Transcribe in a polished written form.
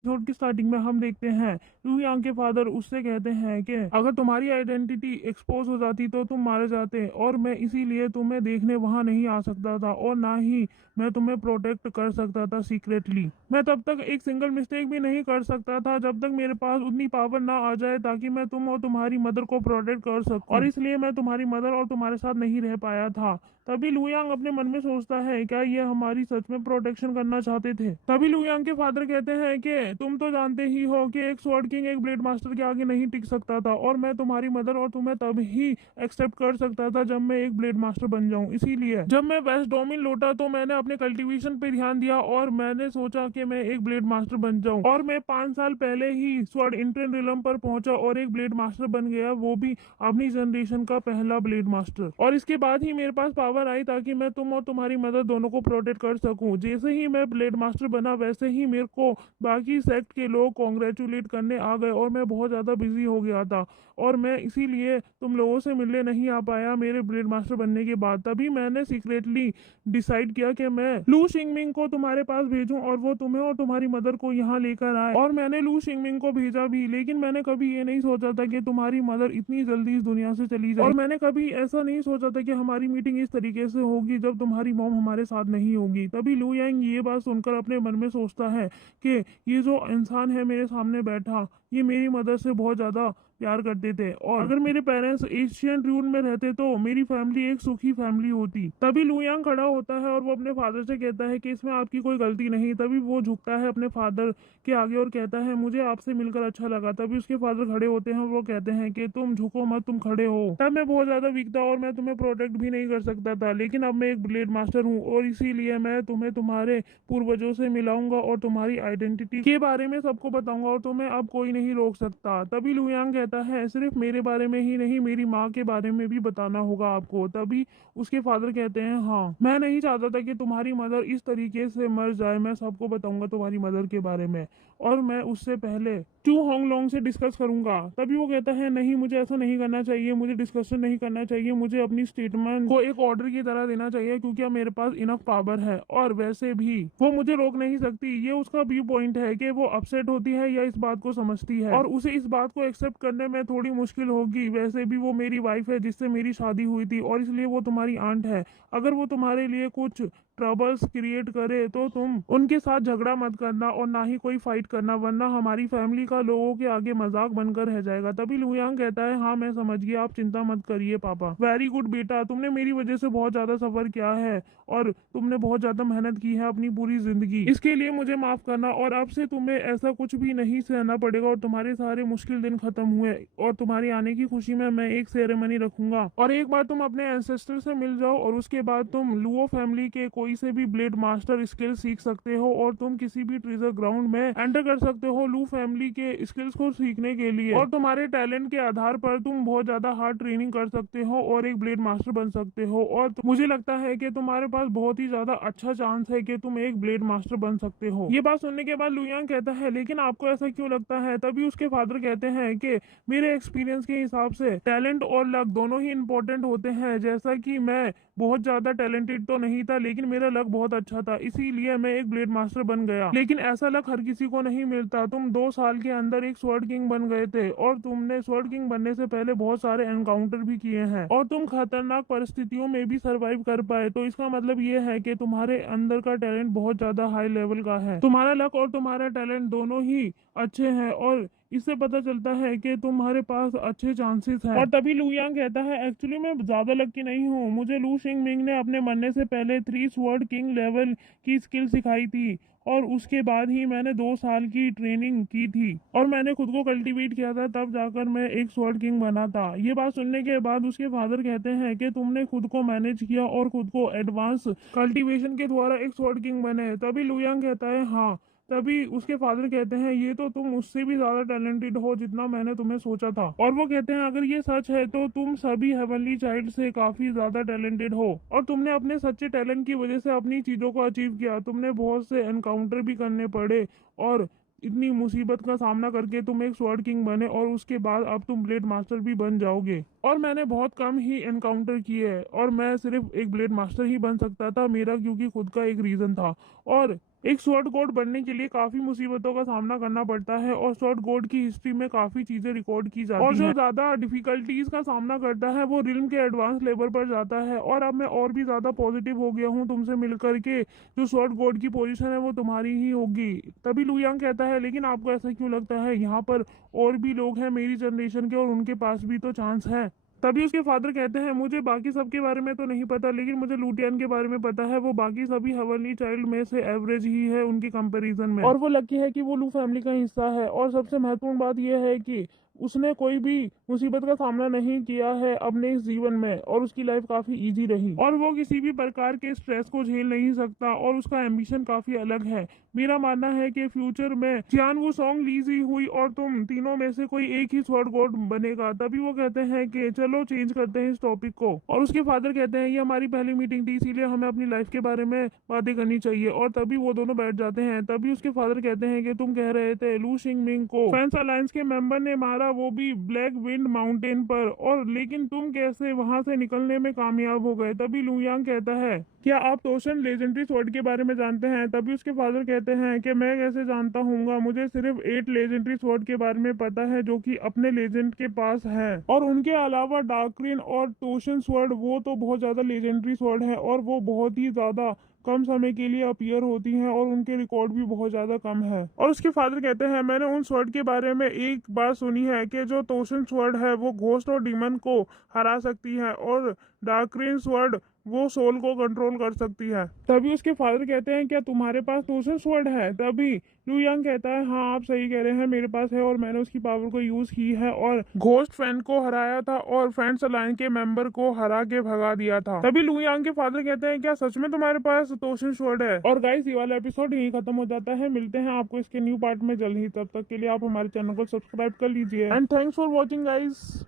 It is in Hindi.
एपिसोड की स्टार्टिंग में हम देखते हैं लू यांग के फादर उससे कहते हैं कि अगर तुम्हारी आइडेंटिटी एक्सपोज हो जाती तो तुम मारे जाते और मैं इसीलिए तुम्हें देखने वहां नहीं आ सकता था और ना ही मैं तुम्हें प्रोटेक्ट कर सकता था सीक्रेटली। मैं तब तक एक सिंगल मिस्टेक भी नहीं कर सकता था जब तक मेरे पास उतनी पावर ना आ जाए ताकि मैं तुम और तुम्हारी मदर को प्रोटेक्ट कर सकूं, और इसलिए मैं तुम्हारी मदर और तुम्हारे साथ नहीं रह पाया था। तभी लुयांग अपने मन में सोचता है क्या ये हमारी सच में प्रोटेक्शन करना चाहते थे। तभी लुयांग के फादर कहते हैं कि तुम तो जानते ही हो कि एक स्वॉर्ड किंग एक ब्लेड मास्टर के आगे नहीं टिक सकता था और मैं तुम्हारी मदर और तुम्हें तब ही एक्सेप्ट कर सकता था जब मैं एक ब्लेड मास्टर बन जाऊं। इसीलिए जब मैं वेस्ट डोमिन लौटा तो मैंने अपने कल्टीवेशन पे ध्यान दिया और मैंने सोचा कि मैं एक ब्लेड मास्टर बन जाऊं, और मैं 5 साल पहले ही स्वॉर्ड इंटरन रिलम पर पहुंचा और एक ब्लेड मास्टर बन गया, वो भी अपनी जनरेशन का पहला ब्लेड मास्टर। और इसके बाद ही मेरे पास पावर आई ताकि मैं तुम और तुम्हारी मदर दोनों को प्रोटेक्ट कर सकूं। जैसे ही मैं ब्लेड मास्टर बना वैसे ही मेरे को बाकी सेक्ट के लोग कॉन्ग्रेचुलेट करने आ गए और मैं बहुत ज़्यादा बिजी हो गया था और मैं इसीलिए तुम लोगों से मिलने नहीं आ पाया मेरे ब्लेड मास्टर बनने के बाद। तभी मैंने सीक्रेटली डिसाइड किया कि मैं लू शिंगमिंग को तुम्हारे पास भेजूं और वो तुम्हें और तुम्हारी मदर को यहाँ लेकर आए, और मैंने लू शिंगमिंग को भेजा भी। लेकिन मैंने कभी ये नहीं सोचा था कि तुम्हारी मदर इतनी जल्दी इस दुनिया से चली जाए, और मैंने कभी ऐसा नहीं सोचा था कि हमारी मीटिंग इस तरीके से होगी जब तुम्हारी मॉम हमारे साथ नहीं होगी। तभी लू यांग ये बात सुनकर अपने मन में सोचता है कि ये जो इंसान है मेरे सामने बैठा, ये मेरी मदर से बहुत ज़्यादा प्यार करते थे, और अगर मेरे पेरेंट्स एशियन रूल में रहते तो मेरी फैमिली एक सुखी फैमिली होती। तभी लू यांग खड़ा होता है और वो अपने फादर से कहता है कि इसमें आपकी कोई गलती नहीं। तभी वो झुकता है अपने फादर के आगे और कहता है मुझे आपसे मिलकर अच्छा लगा। तभी उसके फादर खड़े होते हैं और वो कहते हैं कि तुम झुको मत, तुम खड़े हो। तब मैं बहुत ज्यादा वीक था और मैं तुम्हें प्रोटेक्ट भी नहीं कर सकता था, लेकिन अब मैं एक ब्लेड मास्टर हूँ और इसीलिए मैं तुम्हें तुम्हारे पूर्वजों से मिलाऊंगा और तुम्हारी आइडेंटिटी के बारे में सबको बताऊंगा और तुम्हें अब कोई नहीं रोक सकता। तभी लू यांग कहता है सिर्फ मेरे बारे में ही नहीं, मेरी माँ के बारे में भी बताना होगा आपको। तभी उसके फादर कहते हैं हाँ, मैं नहीं चाहता था कि तुम्हारी मदर इस तरीके से मर जाए, मैं सबको बताऊंगा तुम्हारी मदर के बारे में और मैं उससे पहले चू होंगलोंग से डिस्कस करूंगा। तभी वो कहता है नहीं, मुझे ऐसा नहीं करना चाहिए, मुझे डिस्कशन नहीं करना चाहिए, मुझे अपनी स्टेटमेंट को एक ऑर्डर की तरह देना चाहिए क्योंकि अब मेरे पास इनफ पावर है और वैसे भी वो मुझे रोक नहीं सकती। ये उसका व्यू पॉइंट है कि वो अपसेट होती है या इस बात को समझती है और उसे इस बात को एक्सेप्ट करने में थोड़ी मुश्किल होगी। वैसे भी वो मेरी वाइफ है जिससे मेरी शादी हुई थी और इसलिए वो तुम्हारी आंट है। अगर वो तुम्हारे लिए कुछ ट्रबल्स क्रिएट करे तो तुम उनके साथ झगड़ा मत करना और ना ही कोई फाइट करना, वरना हमारी फैमिली का लोगों के आगे मजाक बनकर रह जाएगा। तभी लू यांग कहता है हाँ मैं समझ गया, आप चिंता मत करिए पापा। वेरी गुड बेटा, तुमने मेरी वजह से बहुत ज्यादा सफर किया है और तुमने बहुत ज्यादा मेहनत की है अपनी पूरी जिंदगी, इसके लिए मुझे माफ करना और अब से तुम्हें ऐसा कुछ भी नहीं सहना पड़ेगा और तुम्हारे सारे मुश्किल दिन खत्म हुए और तुम्हारे आने की खुशी में मैं एक सेरेमनी रखूंगा और एक बार तुम अपने एंसेस्टर से मिल जाओ और उसके बाद तुम लुओ फैमिली के कोई से भी ब्लेड मास्टर स्किल सीख सकते हो और तुम किसी भी ट्रेजर ग्राउंड में एंटर कर सकते हो लू फैमिली के स्किल्स को सीखने के लिए, और तुम्हारे टैलेंट के आधार पर तुम बहुत ज्यादा हार्ड ट्रेनिंग कर सकते हो और एक ब्लेड मास्टर बन सकते हो। और मुझे लगता है कि तुम्हारे पास बहुत ही ज्यादा अच्छा चांस है कि तुम एक ब्लेड मास्टर बन सकते हो। ये बात सुनने के बाद लू यांग कहता है लेकिन आपको ऐसा क्यों लगता है। तभी उसके फादर कहते हैं कि मेरे एक्सपीरियंस के हिसाब से टैलेंट और लक दोनों ही इंपॉर्टेंट होते हैं। जैसा कि मैं बहुत ज्यादा टैलेंटेड तो नहीं था लेकिन मेरा लक बहुत अच्छा था, इसीलिए मैं एक ब्लेड मास्टर बन गया। लेकिन ऐसा लक हर किसी को नहीं मिलता। तुम 2 साल के अंदर एक स्वॉर्ड किंग बन गए थे और तुमने स्वॉर्ड किंग बनने से पहले बहुत सारे एनकाउंटर भी किए हैं और तुम खतरनाक परिस्थितियों में भी सरवाइव कर पाए। तो इसका मतलब ये है कि तुम्हारे अंदर का टैलेंट बहुत ज्यादा हाई लेवल का है। तुम्हारा लक और तुम्हारा टैलेंट दोनों ही अच्छे हैं और इससे पता चलता है कि तुम्हारे पास अच्छे चांसेस हैं। और तभी लू यांग कहता है एक्चुअली मैं ज्यादा लकी नहीं हूँ, मुझे लू शिंगमिंग ने अपने मरने से पहले 3 स्वॉर्ड किंग लेवल की स्किल सिखाई थी और उसके बाद ही मैंने 2 साल की ट्रेनिंग की थी और मैंने खुद को कल्टीवेट किया था, तब जाकर मैं एक स्वॉर्ड किंग बना था। ये बात सुनने के बाद उसके फादर कहते हैं कि तुमने खुद को मैनेज किया और खुद को एडवांस कल्टीवेशन के द्वारा एक स्वॉर्ड किंग बने। तभी लू यांग कहता है हाँ। तभी उसके फादर कहते हैं ये तो तुम उससे भी ज्यादा टैलेंटेड हो जितना मैंने तुम्हें सोचा था, और वो कहते हैं अगर ये सच है तो तुम सभी हेवनली चाइल्ड से काफी ज्यादा टैलेंटेड हो और तुमने अपने सच्चे टैलेंट की वजह से अपनी चीजों को अचीव किया। तुमने बहुत से एनकाउंटर भी करने पड़े और इतनी मुसीबत का सामना करके तुम एक स्वॉर्ड किंग बने और उसके बाद अब तुम ब्लेड मास्टर भी बन जाओगे। और मैंने बहुत कम ही एनकाउंटर किए और मैं सिर्फ एक ब्लेड मास्टर ही बन सकता था, मेरा क्योंकि खुद का एक रीजन था और एक स्वॉर्ड गॉड बनने के लिए काफी मुसीबतों का सामना करना पड़ता है और स्वॉर्ड गॉड की हिस्ट्री में काफी चीजें रिकॉर्ड की जाती हैं और जो ज्यादा डिफिकल्टीज का सामना करता है वो रिल्म के एडवांस लेवल पर जाता है। और अब मैं और भी ज्यादा पॉजिटिव हो गया हूँ तुमसे मिलकर के, जो स्वॉर्ड गॉड की पोजीशन है वो तुम्हारी ही होगी। तभी लू यांग कहता है लेकिन आपको ऐसा क्यों लगता है, यहाँ पर और भी लोग हैं मेरी जनरेशन के और उनके पास भी तो चांस है। तभी उसके फादर कहते हैं मुझे बाकी सबके बारे में तो नहीं पता लेकिन मुझे लुटियन के बारे में पता है, वो बाकी सभी हेवनली चाइल्ड में से एवरेज ही है उनके कंपैरिजन में, और वो लकी है कि वो लू फैमिली का हिस्सा है। और सबसे महत्वपूर्ण बात यह है कि उसने कोई भी मुसीबत का सामना नहीं किया है अपने इस जीवन में और उसकी लाइफ काफी इजी रही और वो किसी भी प्रकार के स्ट्रेस को झेल नहीं सकता और उसका एम्बिशन काफी अलग है। मेरा मानना है कि फ्यूचर में जियान वो सॉन्ग लीजी हुई और तुम तीनों में से कोई एक ही स्वॉर्ड गॉड बनेगा। तभी वो कहते हैं कि चलो चेंज करते हैं इस टॉपिक को, और उसके फादर कहते हैं ये हमारी पहली मीटिंग थी इसीलिए हमें अपनी लाइफ के बारे में बातें करनी चाहिए। और तभी वो दोनों बैठ जाते हैं। तभी उसके फादर कहते हैं कि तुम कह रहे थे लू शिंगमिंग को फैंस अलायंस के मेंबर ने मारा, वो भी ब्लैक विंड माउंटेन पर, और लेकिन तुम कैसे वहां से निकलने में कामयाब हो गए। तभी लू यांग कहता है क्या आप तोशन लेजेंडरी स्वॉर्ड के बारे में जानते हैं। तभी उसके फादर कहते हैं कि मैं कैसे जानता हूँगा, मुझे सिर्फ 8 लेजेंडरी स्वॉर्ड के बारे में पता है जो कि अपने लेजेंड के पास है, और उनके अलावा डार्करिन और टोशन स्वॉर्ड वो तो बहुत ज्यादा लेजेंडरी स्वॉर्ड है और वो बहुत ही ज्यादा कम समय के लिए अपीयर होती हैं और उनके रिकॉर्ड भी बहुत ज्यादा कम है। और उसके फादर कहते हैं मैंने उन स्वॉर्ड के बारे में एक बात सुनी है कि जो तोशन स्वॉर्ड है वो घोस्ट और डीमन को हरा सकती है और डार्करिन स्वॉर्ड वो सोल को कंट्रोल कर सकती है। तभी उसके फादर कहते हैं क्या तुम्हारे पास टोशन स्वॉर्ड है। तभी लू यांग कहता है हाँ आप सही कह रहे हैं मेरे पास है और मैंने उसकी पावर को यूज की है और घोस्ट फैन को हराया था और फैंस अलायंस के मेंबर को हरा के भगा दिया था। तभी लू यांग के फादर कहते हैं क्या सच में तुम्हारे पास टोशन स्वॉर्ड है। और गाइस ये वाला एपिसोड यही खत्म हो जाता है, मिलते हैं आपको इसके न्यू पार्ट में जल्द ही, तब तक के लिए आप हमारे चैनल को सब्सक्राइब कर लीजिए and thanks for watching guys.